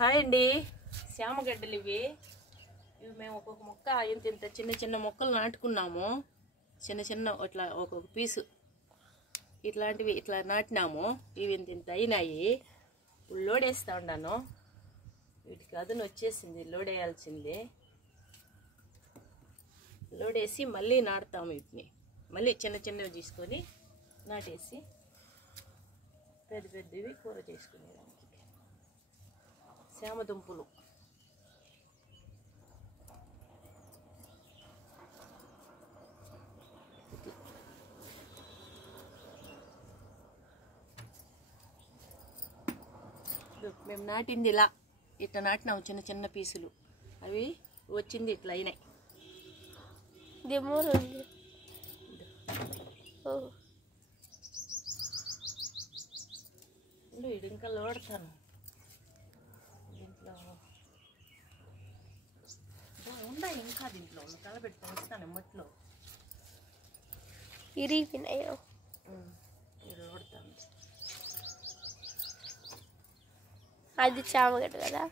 Hi అండి, శ్యామగడ్డలు ఇవి మేము ఒక్కొక్క మొక్క ఇంత చిన్న చిన్న మొక్కలు నాటుకున్నాము. చిన్న చిన్న ఇట్లా ఒక్కొక్క పీసు ఇట్లాంటివి ఇట్లా నాటినాము. ఇవి ఇంత అయినాయి. ఇప్పుడు లోడ్ వేస్తూ ఉన్నాను. వీటికి అదును వచ్చేసింది, లోడ్ వేయాల్సిందే. లోడ్ వేసి మళ్ళీ నాటుతాము. వీటిని మళ్ళీ చిన్న చిన్నవి తీసుకొని నాటేసి పెద్ద పెద్దవి కూర చేసుకునేదానికి. శ్యామదుంపులు మేము నాటింది ఇలా ఇట్లా నాటినాము. చిన్న చిన్న పీసులు అవి వచ్చింది ఇట్లా అయినాయి. ఇది ఇంకా లోడతాను. దీంట్లో ఉన్నాయి, ఇంకా దీంట్లో కలబెట్టుకొని వస్తాను. మట్లో ఇరిగినాయో లోడతాను. అది చామగడ్డ కదా.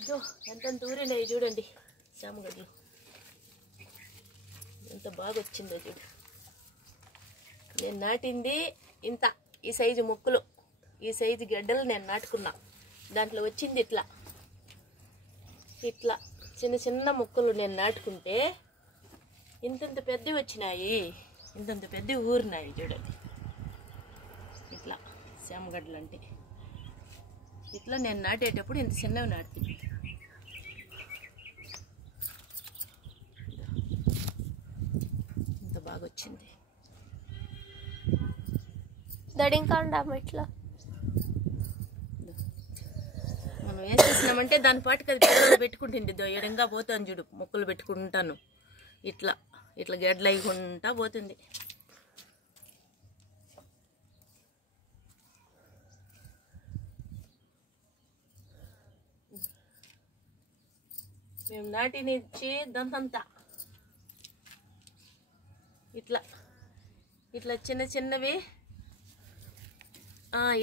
ఇదో ఎంత ఊరినాయి చూడండి. చామగడ్డలు ఎంత బాగా వచ్చిందో చూడు. నేను నాటింది ఇంత ఈ సైజు మొక్కలు, ఈ సైజు గడ్డలు నేను నాటుకున్నా. దాంట్లో వచ్చింది ఇట్లా ఇట్లా చిన్న చిన్న మొక్కలు నేను నాటుకుంటే ఇంతంత పెద్దవి వచ్చినాయి. ఇంతంత పెద్దవి ఊరినాయి చూడండి. ఇట్లా శ్యామగడ్డలు అంటే ఇట్లా నేను నాటేటప్పుడు ఇంత చిన్నవి నాటుతుంది. ఇంత బాగా వచ్చింది. దడింకా ఇట్లా మనం వేసేసినామంటే దాని పాటుకి అది పిల్లలు పెట్టుకుంటుంది. ఎడంగా పోతాను చూడు, మొక్కలు పెట్టుకుంటాను. ఇట్లా ఇట్లా గడ్డలు అయ్యకుండా పోతుంది. మేము నాటినిచ్చి దంతంతా ఇట్లా ఇట్లా చిన్న చిన్నవి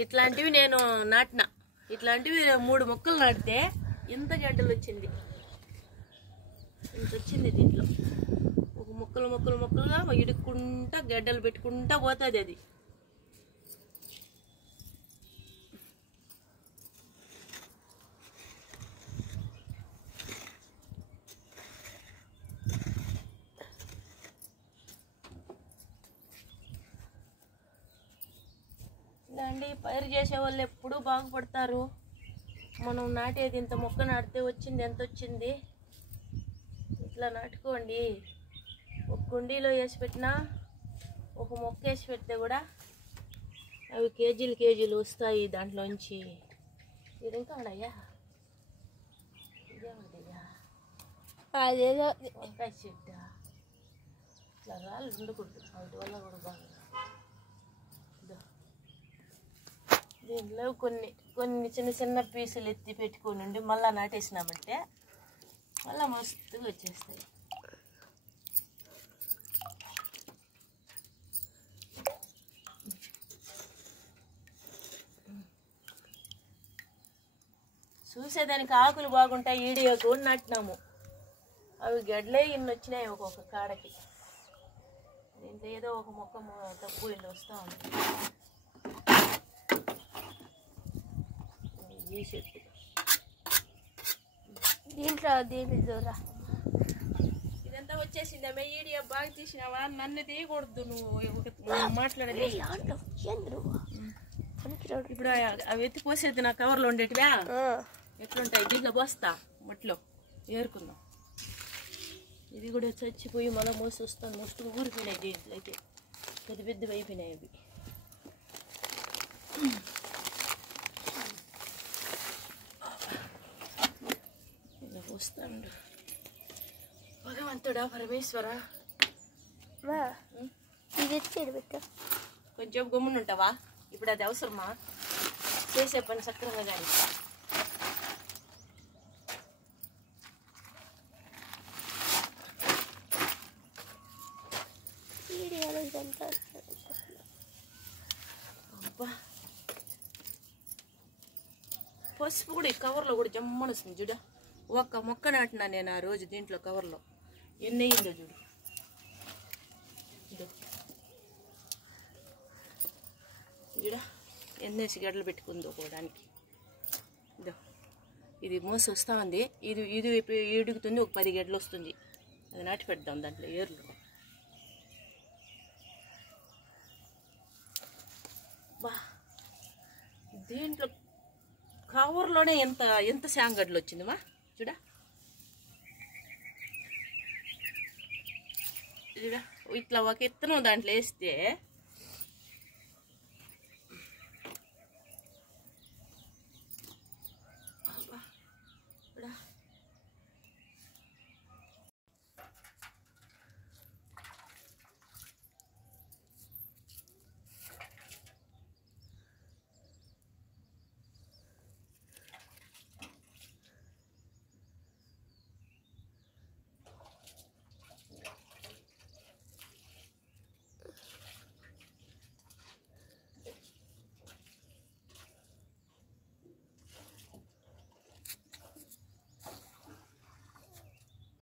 ఇట్లాంటివి నేను నాటిన. ఇట్లాంటివి 3 మొక్కలు నాటితే ఇంత గడ్డలు వచ్చింది. ఇంత వచ్చింది. దీంట్లో ఒక మొక్కలుగా ఇడుక్కుంటా గడ్డలు పెట్టుకుంటా పోతుంది అది. అండి పైరు చేసే వాళ్ళు ఎప్పుడూ బాగుపడతారు. మనం నాటేది ఇంత మొక్క నాటితే వచ్చింది ఎంత వచ్చింది. ఇట్లా నాటుకోండి. ఒక కుండీలో వేసి పెట్టినా, ఒక మొక్క వేసి పెడితే కూడా అవి కేజీలు వస్తాయి దాంట్లోంచి. ఇది ఇంకా ఉన్నాయా? ఇదేమిటయ్యా? అదేదో వంకాయ చెట్ట. ఇట్లా రాళ్ళు ఉండకూడదు, వాటి వల్ల కూడా బాగా. దీంట్లో కొన్ని చిన్న చిన్న పీసులు ఎత్తి పెట్టుకొని మళ్ళీ నాటేసినామంటే మళ్ళీ మస్తుగా వచ్చేస్తాయి. చూసేదానికి ఆకులు బాగుంటాయి. ఈడియోకు నాటినాము. అవి గడ్లే ఇన్ని వచ్చినాయి ఒక్కొక్క కాడకి. దీంట్లో ఏదో ఒక మొక్క తక్కువ ఇల్లు వస్తూ ఉంది. ఈ చెట్టు దీంట్లో దీని దూర ఇదంతా వచ్చేసింది. ఈడియో బాగా తీసినావా? నన్ను తీయకూడదు, నువ్వు మాట్లాడేది. ఇప్పుడు అవి ఎత్తి పోసేది నా కవర్లో ఉండేటివా ఎట్లుంటాయి? దీంట్లో పోస్తా, మట్లో ఏరుకుందాం. ఇది కూడా చచ్చిపోయి మళ్ళీ మోసి వస్తాను. మస్తు ఊరిపోయినాయి. దీంట్లో అయితే పెద్ద పెద్దవి అయిపోయినాయి. అవి ఇలా పోస్తాను. భగవంతుడా, పరమేశ్వర, ఇది పెట్ట కొంచెం గమ్మున ఉంటావా? ఇప్పుడు అది అవసరమా? చేసే పని సక్రమంగా కానీ. ఇదంతా అబ్బా పసుపు కూడా ఈ కవర్లో కూడా జమ్మని వస్తుంది చూడ. ఒక్క మొక్క నాటినా నేను ఆ రోజు దీంట్లో కవర్లో. ఎన్ని అయిందో చూడు. చూడ ఎన్నేసి గడ్డలు పెట్టుకుందో పోవడానికి. ఇదో ఇది మోసి వస్తూ ఉంది. ఇది ఇది ఎడుగుతుంది. ఒక 10 గడ్డలు వస్తుంది. అది నాటి పెడదాం దాంట్లో ఏర్లు. బా దీంట్లో కవర్లోనే ఎంత శాంగడ్లు వచ్చిందమ్మా చూడ. చూడ ఇట్లా ఒక ఇత్తనం దాంట్లో వేస్తే